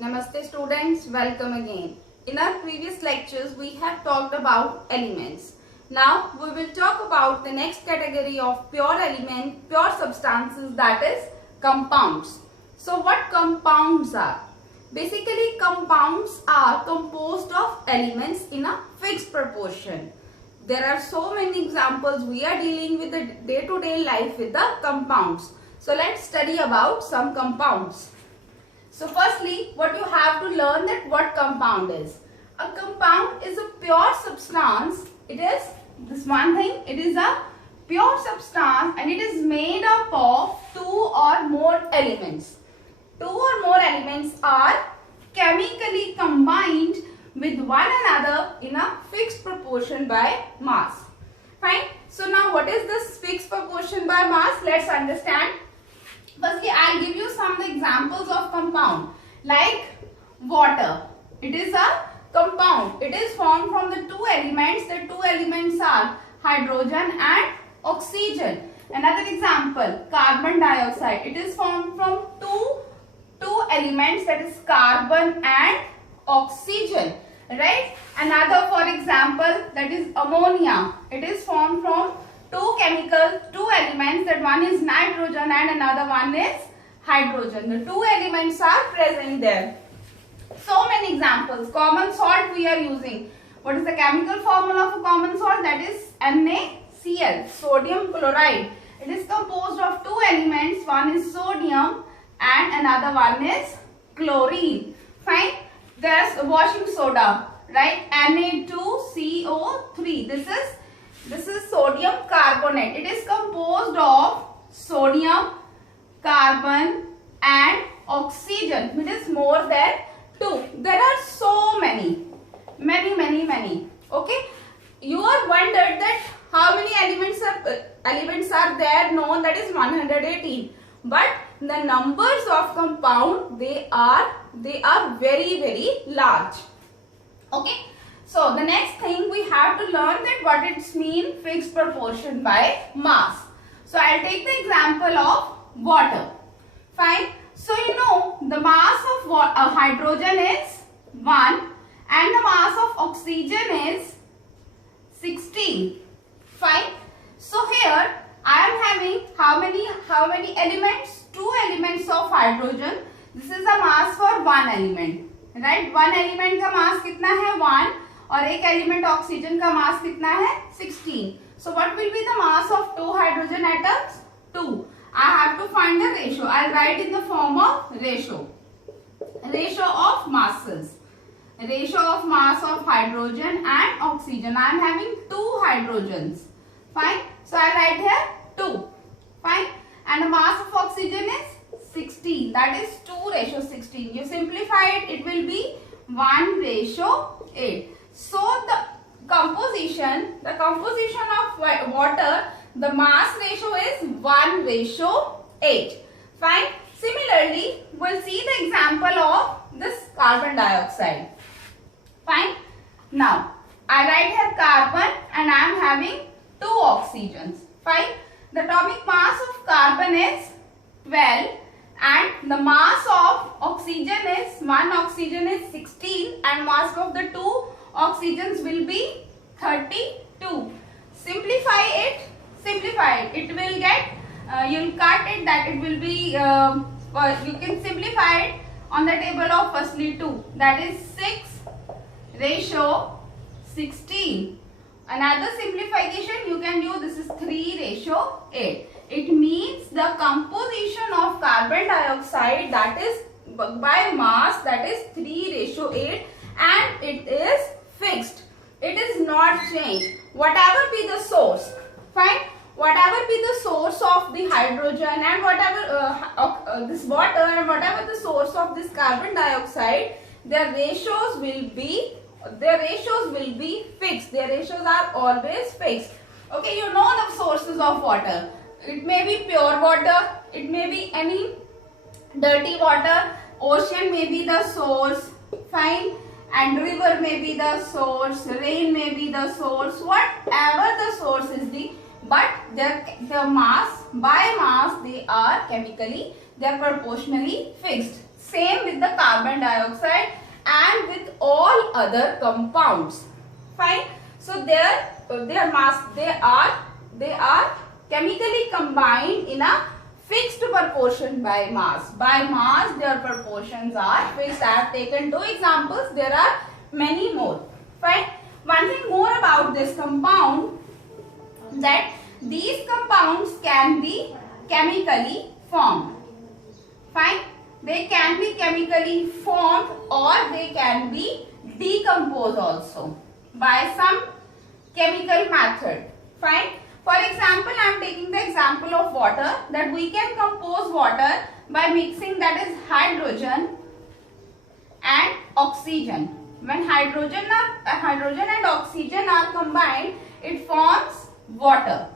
Namaste students, welcome again. In our previous lectures, we have talked about elements. Now, we will talk about the next category of pure element, pure substances, that is compounds. So, what compounds are? Basically, compounds are composed of elements in a fixed proportion. There are so many examples. We are dealing with the day-to-day life with the compounds. So, let's study about some compounds. So firstly, what you have to learn that what compound is. A compound is a pure substance. It is this one thing. It is a pure substance and it is made up of two or more elements. Two or more elements are chemically combined with one another in a fixed proportion by mass. Fine. So now what is this fixed proportion by mass? Let's understand. Firstly, I'll give you some examples of compound. Like water. It is a compound. It is formed from the two elements. The two elements are hydrogen and oxygen. Another example, carbon dioxide. It is formed from two elements, that is carbon and oxygen. Right? Another, for example, that is ammonia. It is formed from two elements, that one is nitrogen and another one is hydrogen. The two elements are present there. So many examples. Common salt we are using. What is the chemical formula of a common salt? That is NaCl, sodium chloride. It is composed of two elements. One is sodium and another one is chlorine. Fine. There's washing soda, right? Na2CO3. This is sodium carbonate. It is composed of sodium, carbon and oxygen. It is more than 2. There are so many. Okay. You are wondered that how many elements are there known, that is 118. But the numbers of compound, they are very large. Okay. So the next thing we have to learn that what it means fixed proportion by mass. So I'll take the example of water. Fine. So you know the mass of hydrogen is 1 and the mass of oxygen is 16. Fine. So here I am having how many elements? 2 elements of hydrogen. This is the mass for one element. Right? One element का mass कितना है? 1. और एक element oxygen का मास कितना है? 16. So what will be the mass of two hydrogen atoms? 2. I have to find the ratio. I'll write in the form of ratio. Ratio of masses. Ratio of mass of hydrogen and oxygen. I am having 2 hydrogens. Fine. So I write here 2. Fine. And the mass of oxygen is 16. That is 2 ratio 16. You simplify it. It will be 1 ratio 8. So the composition of water, the mass ratio is 1 ratio 8. Fine. Similarly, we'll see the example of this carbon dioxide. Fine. Now, I write here carbon and I am having 2 oxygens. Fine. The atomic mass of carbon is 12 and the mass of oxygen is, one oxygen is 16 and mass of the 2 oxygens will be 32. Simplify it. It will get, you'll cut it, that it will be, you can simplify it on the table of firstly 2. That is 6 ratio 16. Another simplification you can do, this is 3 ratio 8. It means the composition of carbon dioxide, that is by mass, that is 3 ratio 8 and it is fixed. It is not changed. Whatever be the source, fine. Whatever be the source of the hydrogen and whatever this water and whatever the source of this carbon dioxide, their ratios will be fixed. Their ratios are always fixed. Okay, you know the sources of water. It may be pure water. It may be any dirty water. Ocean may be the source. Fine. And river may be the source, rain may be the source, whatever the source is but the mass, by mass, they are proportionally fixed. Same with the carbon dioxide and with all other compounds. Fine. So their mass, they are chemically combined in a fixed proportion by mass. By mass, their proportions are fixed. I have taken 2 examples. There are many more. Fine. One thing more about this compound, that these compounds can be chemically formed. Fine. They can be chemically formed or they can be decomposed also by some chemical method. Fine. For example, I am taking the example of water, that we can compose water by mixing, that is hydrogen and oxygen. When hydrogen and oxygen are combined, it forms water.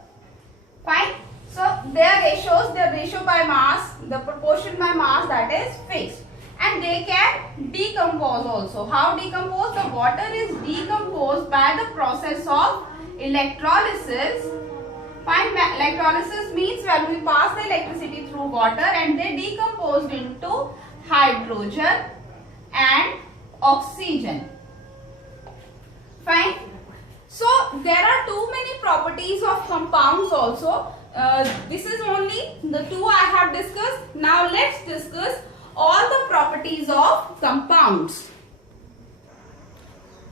Fine. So their ratio by mass, the proportion by mass, that is fixed. And they can decompose also. How decompose? The water is decomposed by the process of electrolysis. Fine. Electrolysis means when we pass the electricity through water and they decomposed into hydrogen and oxygen. Fine. So there are too many properties of compounds also. This is only the 2 I have discussed. Now let's discuss all the properties of compounds.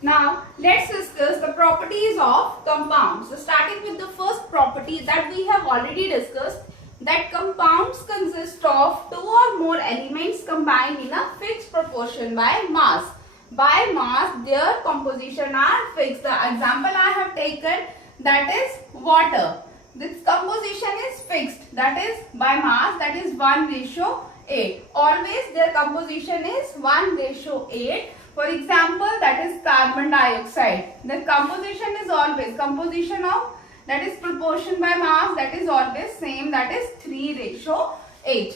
Now let's discuss the properties of compounds. So starting with the first property that we have already discussed, that compounds consist of 2 or more elements combined in a fixed proportion by mass. By mass, their composition are fixed. The example I have taken, that is water. This composition is fixed, that is by mass, that is 1:8. Always their composition is 1:8. For example, that is carbon dioxide. The composition is always composition of, that is proportion by mass, that is always same, that is 3:8.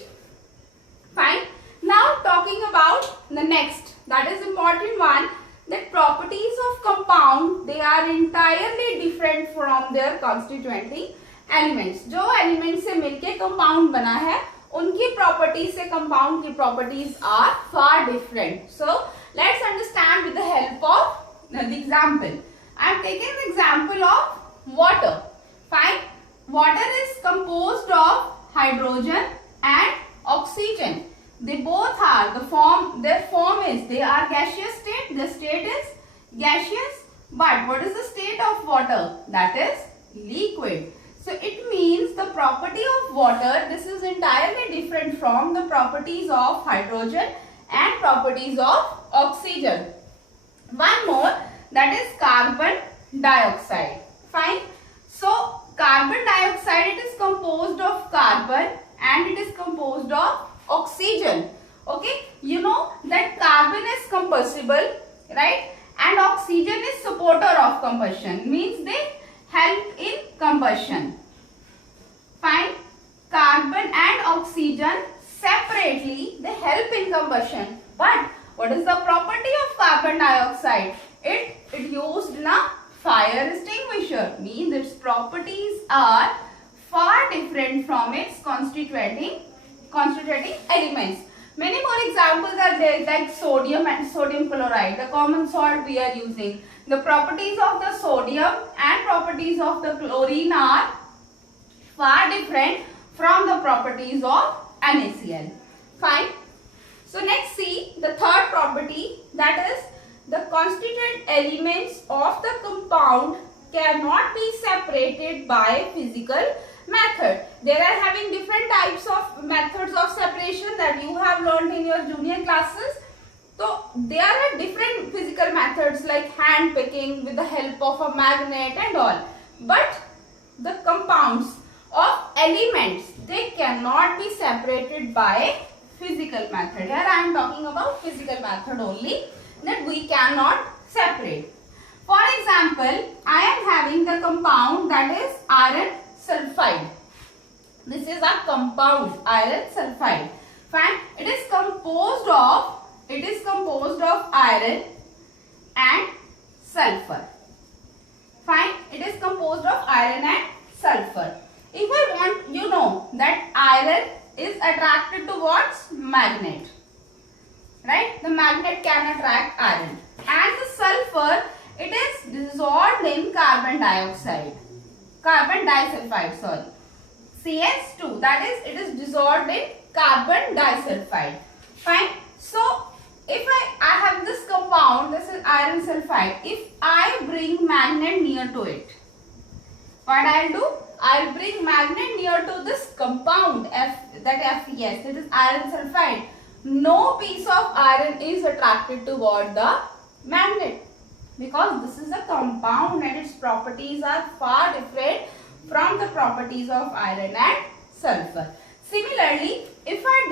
Fine. Now talking about the next, that is important one, that properties of compound, they are entirely different from their constituting elements. जो elements से मिलके compound बना है, उनकी properties से compound की properties are far different. So let's understand with the help of the example. I am taking the example of water. Fine. Water is composed of hydrogen and oxygen. They both are their form is, they are gaseous state. The state is gaseous. But what is the state of water? That is liquid. So it means the property of water, this is entirely different from the properties of hydrogen and properties of oxygen. One more, that is carbon dioxide. Fine. So carbon dioxide, it is composed of carbon and it is composed of oxygen. Okay, you know that carbon is combustible, right, and oxygen is supporter of combustion, means they help in combustion. Fine. Carbon and oxygen separately, they help in combustion. But what is the property of carbon dioxide? It used in a fire extinguisher, means its properties are far different from its constituting elements. Many more examples are there, like sodium and sodium chloride, the common salt we are using. The properties of the sodium and properties of the chlorine are far different from the properties of NaCl. Fine. So next see the third property, that is the constituent elements of the compound cannot be separated by physical method. There are having different types of methods of separation that you have learned in your junior classes. So there are different physical methods like hand picking with the help of a magnet and all. But the compounds of elements, they cannot be separated by physical method. Here I am talking about physical method only, that we cannot separate. For example, I am having the compound, that is iron sulfide. This is a compound, iron sulfide. Fine. It is composed of iron and sulfur. Fine. It is composed of iron and sulfur. If I want, you know that iron is attracted towards magnet. right? The magnet can attract iron. And the sulfur, it is dissolved in carbon disulfide, sorry, CH2, that is, it is dissolved in carbon disulfide. Fine. So if I have this compound, this is iron sulfide. If I bring magnet near to it, what I'll do? I'll bring magnet near to this compound FeS, that is iron sulfide. No piece of iron is attracted toward the magnet because this is a compound and its properties are far different from the properties of iron and sulfur. Similarly, if I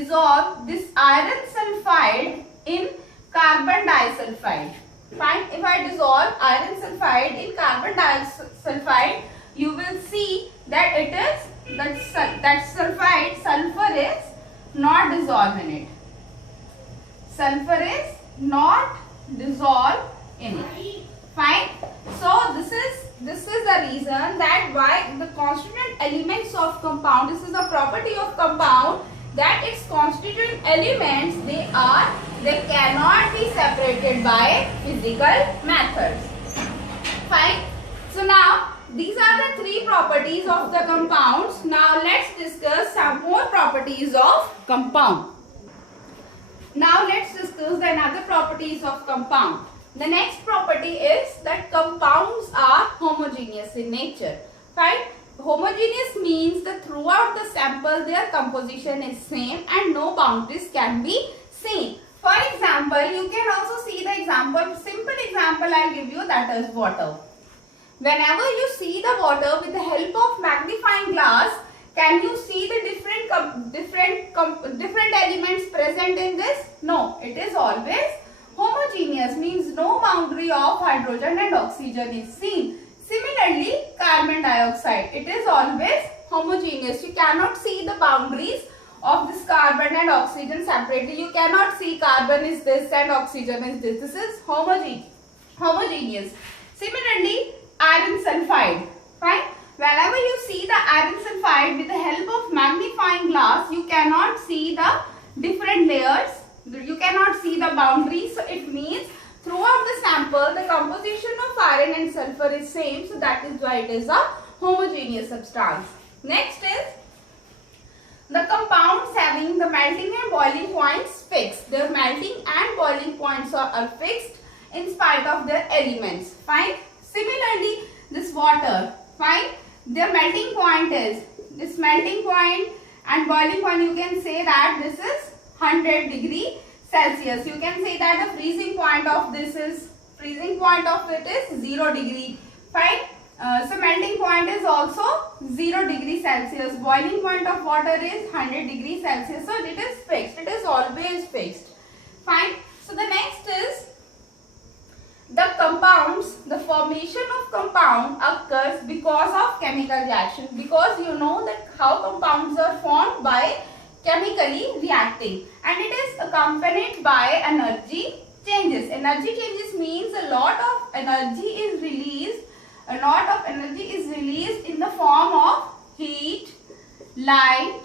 dissolve this iron sulfide in carbon disulfide, fine, if I dissolve iron sulfide in carbon disulfide, you will see that it is sulfur is not dissolved in it. Sulfur is not dissolved in it. Fine. So this is the reason that why the constituent elements of compound, this is a property of compound, that its constituent elements, they cannot be separated by physical methods. Fine. So now these are the three properties of the compounds. Now let's discuss some more properties of compound. Now let's discuss the another properties of compound. The next property is that compounds are homogeneous in nature. Fine. Homogeneous means that throughout the sample their composition is same and no boundaries can be seen. For example, you can also see the example, simple example I'll give you, that is water. Whenever you see the water with the help of magnifying glass, can you see the different elements present in this? No, it is always homogeneous, means no boundary of hydrogen and oxygen is seen. Similarly, carbon dioxide, it is always homogeneous. You cannot see the boundaries of this carbon and oxygen separately. You cannot see carbon is this and oxygen is this. This is homogeneous. Similarly, iron sulfide. Fine. Whenever you see the iron sulfide with the help of magnifying glass, you cannot see the different layers. You cannot see the boundaries. So it means throughout the sample, the composition of iron and sulfur is same. So that is why it is a homogeneous substance. Next is the compounds having the melting and boiling points fixed. Their melting and boiling points are fixed in spite of their elements. Fine. Similarly, this water. Fine. Their melting point is, this melting point and boiling point, you can say that this is 100 degree Celsius. You can say that the freezing point of this is, freezing point of it is 0 degree. Fine. So melting point is also 0 degree Celsius. Boiling point of water is 100 degree Celsius. So it is fixed. It is always fixed. Fine. So the next is the compounds. The formation of compound occurs because of chemical reaction. Because you know that how compounds are formed by chemically reacting, and it is accompanied by energy changes. Energy changes means a lot of energy is released. A lot of energy is released in the form of heat, light.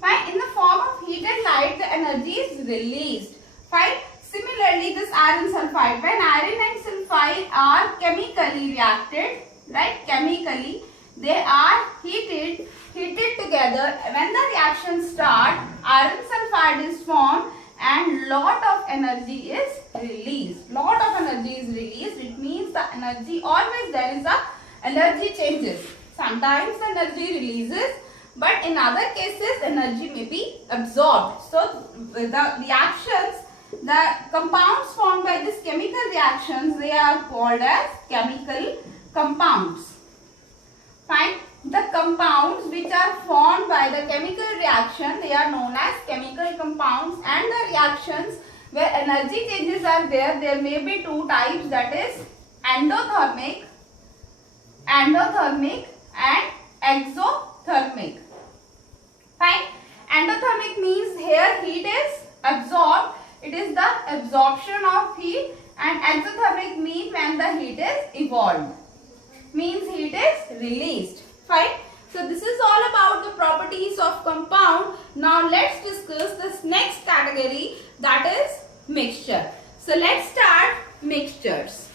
Fine. In the form of heat and light, the energy is released. Fine. Similarly, this iron sulfide, when iron and sulfide are chemically reacted, right? Chemically, they are heated together. When the reaction starts, iron sulfide is formed and lot of energy is released. Lot of energy is released. It means the energy, always there is a energy changes. Sometimes the energy releases, but in other cases energy may be absorbed. So the reactions, the compounds formed by this chemical reactions, they are called as chemical compounds. Fine. The compounds which are formed by the chemical reaction, they are known as chemical compounds, and the reactions where energy changes are there may be two types, that is endothermic and exothermic. Fine. Endothermic means here heat is absorbed, it is the absorption of heat, and exothermic means when the heat is evolved, means heat is released. Fine. So this is all about the properties of compound. Now let's discuss this next category, that is mixture. So let's start mixtures.